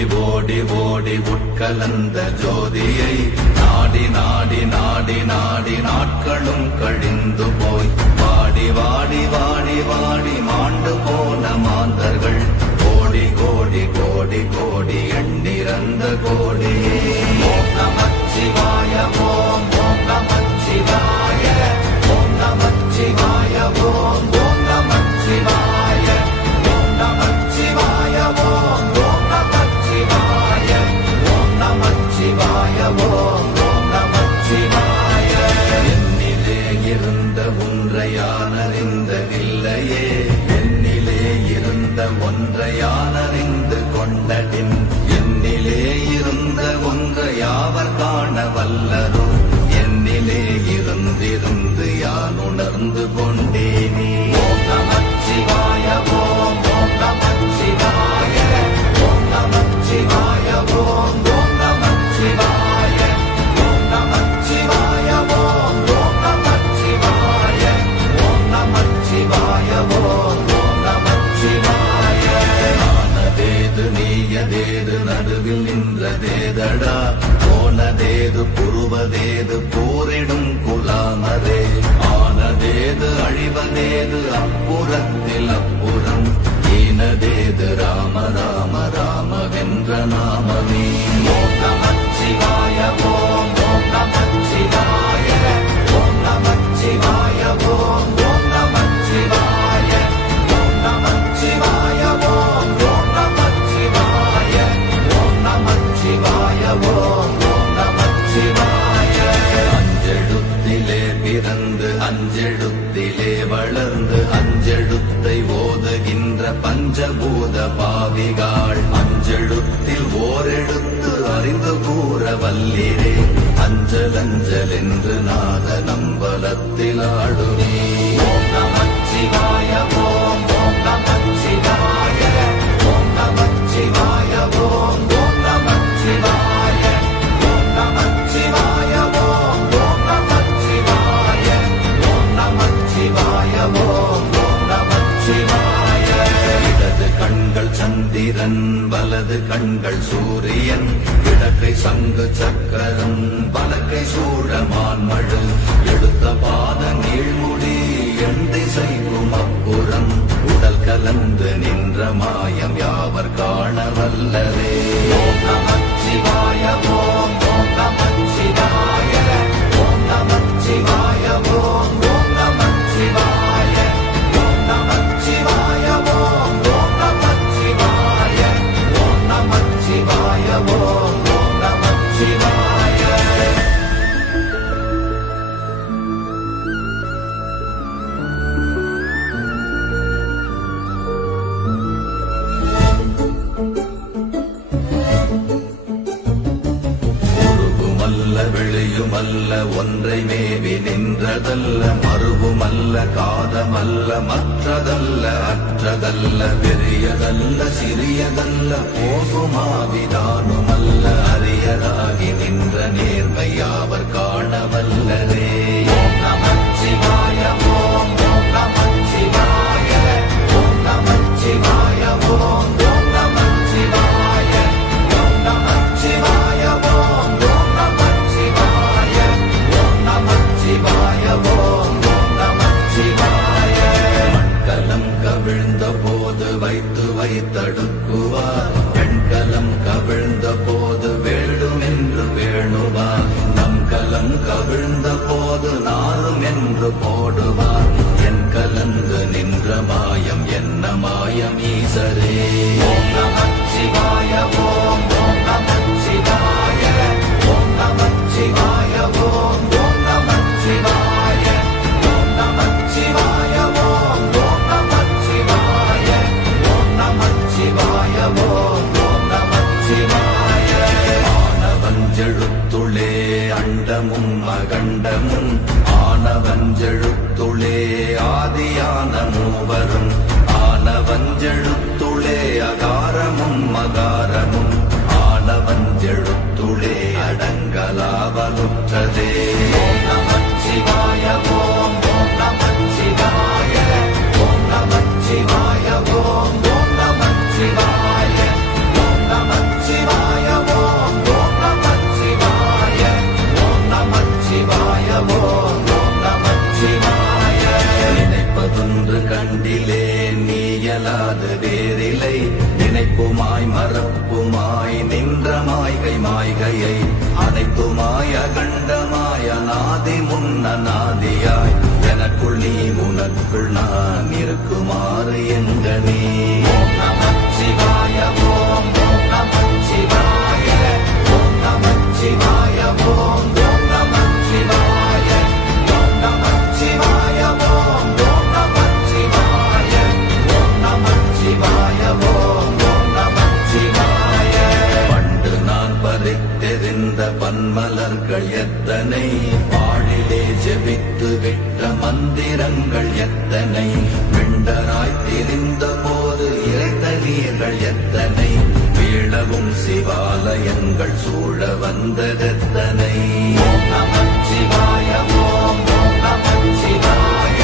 ஓடி ஓடி உட்கலந்த ஜோதியை நாடி நாடி நாடி நாடி நாட்களும் கழிந்து போய் வாடி வாடி வாடி வாடி மாண்டு போன மாந்தர்கள் கோடி கோடி கோடி கோடி எண்ணிறந்த கோடியே. ஓம் நமச்சிவாய ஓம் ஓம் நமச்சிவாய ஓம் நமச்சிவாய ஓம் ஓம் நமச்சிவாய ஓம் நமச்சிவாய ஓம் ஓம் நமச்சிவாய ஓம் நமச்சிவாய ஓம் ஓம் நமச்சிவாய. என்னிலே இருந்த ஒன்றையானறிந்ததில்லையே என்னிலே இருந்த ஒன்றையானறிந்து கொண்டடின் என்னிலே இருந்த ஒன்றை யாவர் காண வல்லரோ என்னிலே இருந்திருந்து யான் உணர்ந்து கொண்டேனே. ஓம் நமச்சிவாய ஓம் ஓம் நமச்சிவாய ஓம் நமச்சிவாய ஓம் ஓம் நமச்சிவாய ஓம் நமச்சிவாய ஓம் ஓம் நமச்சிவாய ஓம் நமச்சிவாய ஓம் ஓம் நமச்சிவாய. ஆனதேது நீயதேது நடுவில் நின்றதேதடா போனதேது புருவதேது போரிடும் குலாமரே ஆனதேது அழிவதேது அப்புறத்தில் அப்புறம் ஈனதேது ராம ராம ராமவென்ற நாமமே. ஓம் நமச்சிவாய ஓம் ஓம் நமச்சிவாய ஓம் நமச்சிவாய ஓம் ஓம் நமச்சிவாய ஓம் நமச்சிவாய ஓம் ஓம் நமச்சிவாய ஓம் நமச்சிவாய ஓம் ஓம் நமச்சிவாய. அஞ்செழுத்திலே பிறந்து அஞ்செழுத்திலே வளர்ந்து அஞ்செழுத்தை ஓதுகின்ற பஞ்சபூத பாவிகாள் அஞ்செழுத்தில் ஓரெழுத்து அறிந்து கூற வல்லிரே அஞ்சல் அஞ்சல் என்று நாத நம்பலத்தில் ஆடுமே. ஓம் நமச்சிவாய ஓம் ஓம் நமச்சிவாய ஓம் நமச்சிவாய ஓம் ஓம் நமச்சிவாய ஓம் நமச்சிவாய ஓம் ஓம் நமச்சிவாய ஓம் நமச்சிவாய ஓம் ஓம் நமச்சிவாய. இடது கண்கள் சந்திரன் வலது கண்கள் சூரியன் இடக்கை சங்கு சக்கரம் வலக்கை சூழமான்மழு எடுத்த பாத நீழ்முடி எண் திசைக்கும் அப்புறம் உடல் கலந்து நின்ற மாயம் யாவர் காண வல்லரே. ஓம் நமச்சிவாய ஓம் ஓம் நமச்சிவாய ஓம் நமச்சிவாய ஓம் ஓம் நமச்சிவாய ஓம் நமச்சிவாய ஓம் ஓம் நமச்சிவாய ஓம் நமச்சிவாய ஓம் ஓம் நமச்சிவாய. உருவுமல்ல வெளியுமல்ல ஒன்றை மேவி நின்றதல்ல மறுவுமல்ல காதமல்ல மற்றதல்ல அற்றதல்ல பெரியதல்ல சிறியதல்ல போகுமாவிதானுமல்ல அரியதாகி நின்ற நேர்மையாவர் காண வல்லரே. ஓம் நமச்சிவாய ஓம் ஓம் நமச்சிவாய ஓம் நமச்சிவாய ஓம் ஓம் நமச்சிவாய ஓம் நமச்சிவாய ஓம் ஓம் நமச்சிவாய ஓம் நமச்சிவாய ஓம் ஓம் நமச்சிவாய. மண்கலம் கவிழ்ந்த போது வைத்து வைத்தடுக்குவார் பெண்கலம் கவிழ்ந்த போது வேடும் என்று வேணுவார் நம் கலம் கவிழ்ந்த போது நாரும் என்று போடுவார் என் கலந்து நின்ற மாயம் என்ன மாயம் ஈசரே. ஓம் நமச்சிவாய ஓம் ஓம் நமச்சிவாய ஓம் நமச்சிவாய ஓம் ஓம் நமச்சிவாய ஓம் நமச்சிவாய ஓம் ஓம் நமச்சிவாய ஓம் நமச்சிவாய ஓம் ஓம் நமச்சிவாய. ஆனவஞ்செழுத்துளே அண்டமும் அகண்டமும் ஆனவஞ்செழுத்துளே ஆதியான மூவரும் ஆனவஞ்செழுத்துளே அகாரமும் மகாரமும் ஆனவஞ்செழுத்துளே அடங்கலாவலுற்றதே. ஓம் நமச்சிவாய ஓம் ஓம் நமச்சிவாய ஓம் நமச்சிவாய ஓம் ஓம் நமச்சிவாய ஓம் நமச்சிவாய மாயையை அனைத்துமாய கண்டமாய நாதி முன்னநாதியாய் எனக்குள் நீ உனக்குள் நான் இருக்குமாறு எங்கனே. ஓம் நமச்சிவாய ஓம் ஓம் நமச்சிவாய ஓம் நமச்சிவாய ஓம் ஓம் நமச்சிவாய ஓம் நமச்சிவாய ஓம் ஓம் நமச்சிவாய ஓம் நமச்சிவாய ஓம் ஓம் நமச்சிவாய. பண்டு நான் பறித்தெறிந்த பன்மலர்கள் எத்தனை, பாழிலே ஜெபித்து விட்ட மந்திரங்கள் எத்தனை, விண்டராய் திரிந்த போது இறைத்த நீர்கள் எத்தனை, வீழவும் சிவாலயங்கள் சூழ வந்ததெத்தனை. ஓம் நமச்சிவாய ஓம் ஓம் நமச்சிவாய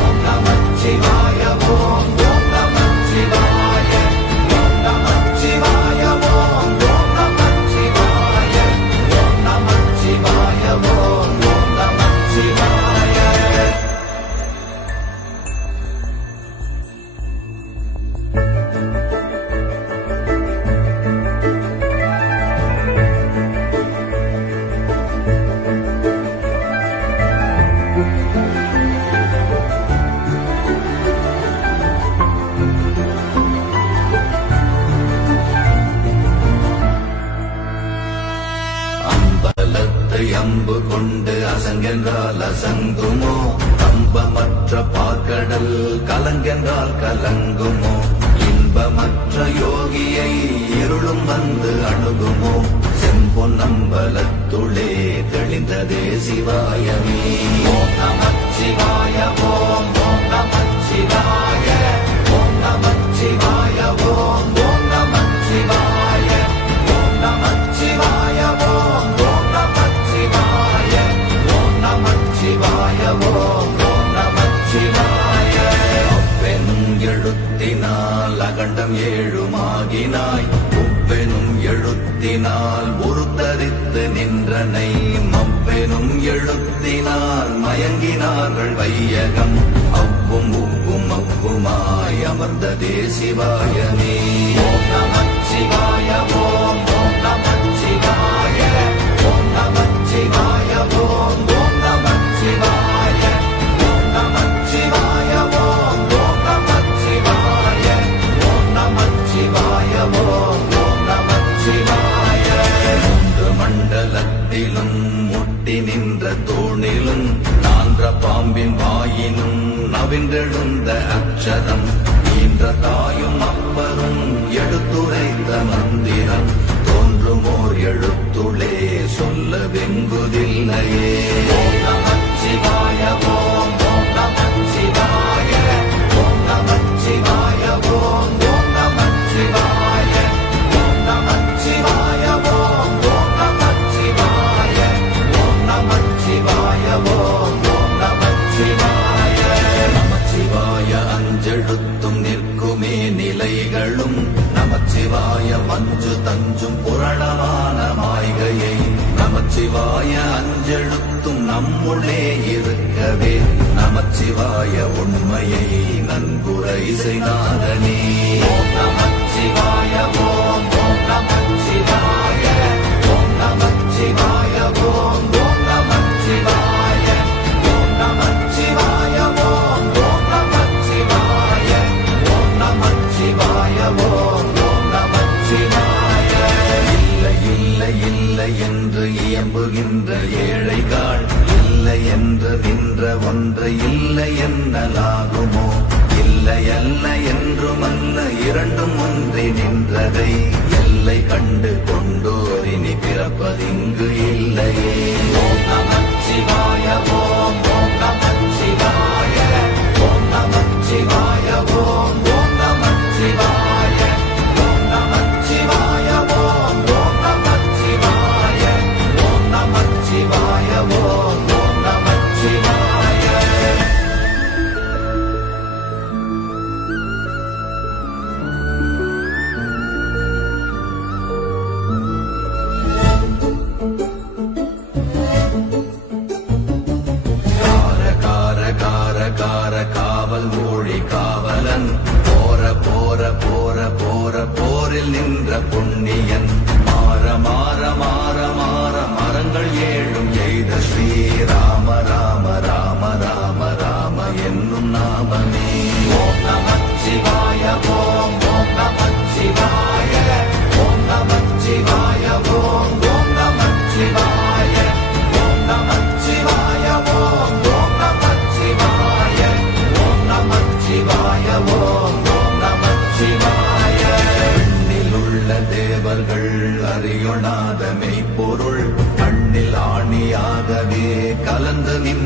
ஓம் நமச்சிவாய ஓம் ஓம் நமச்சிவாய ஓம் நமச்சிவாய ஓம் ஓம் நமச்சிவாய ஓம் நமச்சிவாய ஓம் ஓம் நமச்சிவாய. அம்பலத்தை அம்பு கொண்டு அசங்கென்றால் அசங்குமோ, கம்பமற்ற பார்க்கடல் கலங்கென்றால் கலங்குமோ, இன்பமற்ற யோகியை இருளும் வந்து அணுகுமோ, செம்பொன்னம்பலத்துளே தெளிந்ததே சிவாயமே. ஓம் நமச்சிவாய ஓம் ஓம் நமச்சிவாய ஓம் நமச்சிவாய ஓம் ஓம் நமச்சிவாய ஓம் நமச்சிவாய ஓம் ஓம் நமச்சிவாய ஓம் நமச்சிவாய ஓம் ஓம் நமச்சிவாய. அப்பெனும் எழுத்தினால் அகண்டம் ஏழுமாகினாய், உப்பெனும் எழுத்தினால் உருத்தரித்து நின்றனை, மப்பெனும் எழுத்தினால் மயங்கினார்கள் வையகம், அவ்வும் உவ்வும் அவ்வுமாய் அமர்ந்ததே சிவாயமே. ஓம் நமச்சிவாய ஓம் ஓம் நமச்சிவாய ஓம் நமச்சிவாய ஓம் ஓம் நமச்சிவாய ஓம் நமச்சிவாய ஓம் ஓம் நமச்சிவாய ஓம் நமச்சிவாய ஓம் ஓம் நமச்சிவாய. மூன்று மண்டலத்திலும் முட்டி நின்ற தூணிலும் நான்ற பாம்பின் வாயினும் நவின்றெழுந்த அக்ஷரம், ஈன்ற தாயும் அப்பரும் எடுத்துரைத்த மந்திரம், தோன்றுமோர் எழுத்துளே சொல்ல வெங்குதில்லையே. ஓம் நமச்சிவாய ஓம் ஓம் நமச்சிவாய ஓம் நமச்சிவாய ஓம் ஓம் நமச்சிவாய ஓம் நமச்சிவாய ஓம் ஓம் நமச்சிவாய ஓம் நமச்சிவாய ஓம் ஓம் நமச்சிவாய. நமச்சிவாய அஞ்செழுத்தும் நிற்குமே நிலைகளும், நமச்சிவாய மஞ்சு தஞ்சும் புரணமான மாய்கையை, நமச்சிவாய அஞ்செழுத்தும் நம்முள்ளே இருக்கவே, நமச்சிவாய உண்மையை நன்குரை செய்தாதனே. ஓம் நமச்சிவாய ஓம் ஓம் நமச்சிவாய ஓம் நமச்சிவாய ஓம் ஓம் நமச்சிவாய ஓம் நமச்சிவாய ஓம் ஓம் நமச்சிவாய ஓம் நமச்சிவாய ஓம் ஓம் நமச்சிவாய. இல்லை இல்லை இல்லை என்று இயம்புகின்ற ஏழைகள், இல்லை என்று நின்ற ஒன்றை இல்லை என்னலாகுமோ, இல்லை அல்ல என்றுமல்ல இரண்டும் ஒன்றி நின்றதை, எல்லை கண்டு கொண்டோரினி பிறப்பதிங்கு இல்லையே. ஓம் நமச்சிவாய ஓம் ஓம் நமச்சிவாய ஓம் நமச்சிவாய ஓம் ஓம் நமச்சிவாய ஓம் நமச்சிவாய ஓம் ஓம் நமச்சிவாய ஓம் நமச்சிவாய ஓம் ஓம் நமச்சிவாய.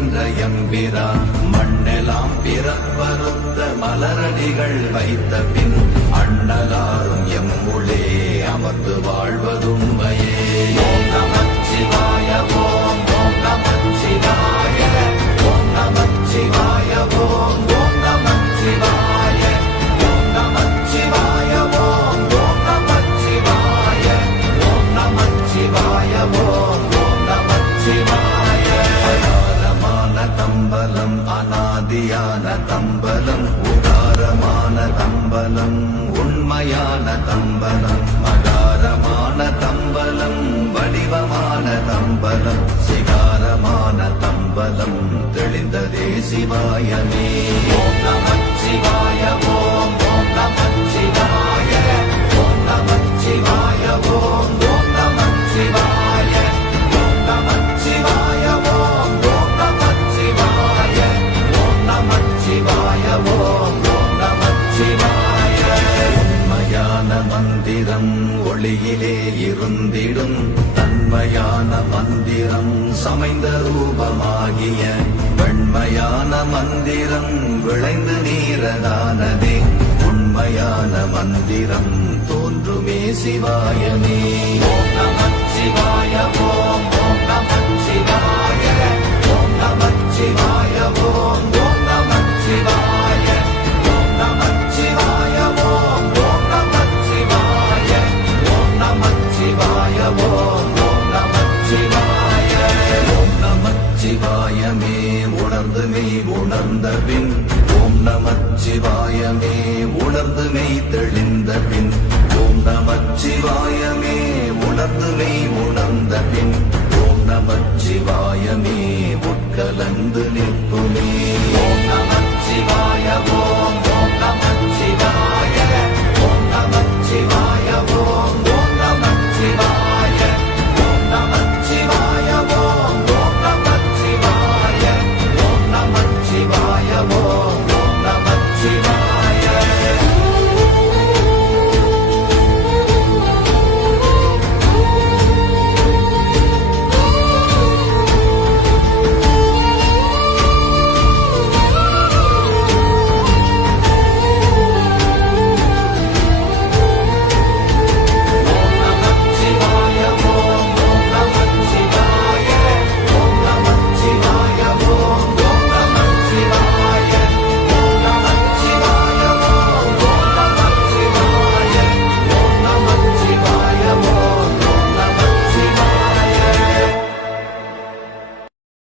நின்ற எம்பிரா மண்ணெல்லாம் பிறப்பறுத்த மலரடிகள் வைத்த பின் அண்ணலாரும் எம்முளே அமர்ந்து வாழ்வதுண்மையே. ஓம் நமச்சிவாய ஓம் ஓம் நமச்சிவாய ஓம் நமச்சிவாய ஓம் ஓம் நமச்சிவாய ஓம் நமச்சிவாய ஓம் ஓம் நமச்சிவாய ஓம் நமச்சிவாய ஓம் ஓம் நமச்சிவாய. அகாரமான தம்பலம் அநாதியான தம்பலம் உதாரமான தம்பலம் உண்மையான தம்பலம் மகாரமான தம்பலம் வடிவமான தம்பலம் சிகாரமான தம்பலம் தெளிந்ததே சிவாயமே. ஓம் நமச்சிவாய ஓம் ஓம் நமச்சிவாய ஓம் நமச்சிவாய ஓம் ஓம் நமச்சிவாய ஓம் நமச்சிவாய ஓம் ஓம் நமச்சிவாய ஓம் நமச்சிவாய ஓம் ஓம் நமச்சிவாய. உண்மையான மந்திரம் ஒளியிலே இருந்திடும் தன்மையான மந்திரம் சமைந்த ரூபமாகிய வெண்மையான மந்திரம் விளைந்து நீரதானதே உண்மையான மந்திரம் தோன்றுமே சிவாயமே. ஓம் நமச்சிவாய ஓம் ஓம் நமச்சிவாய ஓம் நமச்சிவாய ஓம் ஓம் நமச்சிவாய ஓம் நமச்சிவாய ஓம் ஓம் நமச்சிவாய ஓம் நமச்சிவாய ஓம் ஓம் நமச்சிவாய. ஓம் நமச்சிவாயமே உணர்ந்து மெய் உணர்ந்த பின் ஓம் நமச்சிவாயமே உணர்ந்து மெய் தெளிந்த பின் ஓம் நமச்சிவாயமே உணர்ந்து மெய் உணர்ந்த பின் ஓம் நமச்சிவாயமே உட்கலந்து நிற்க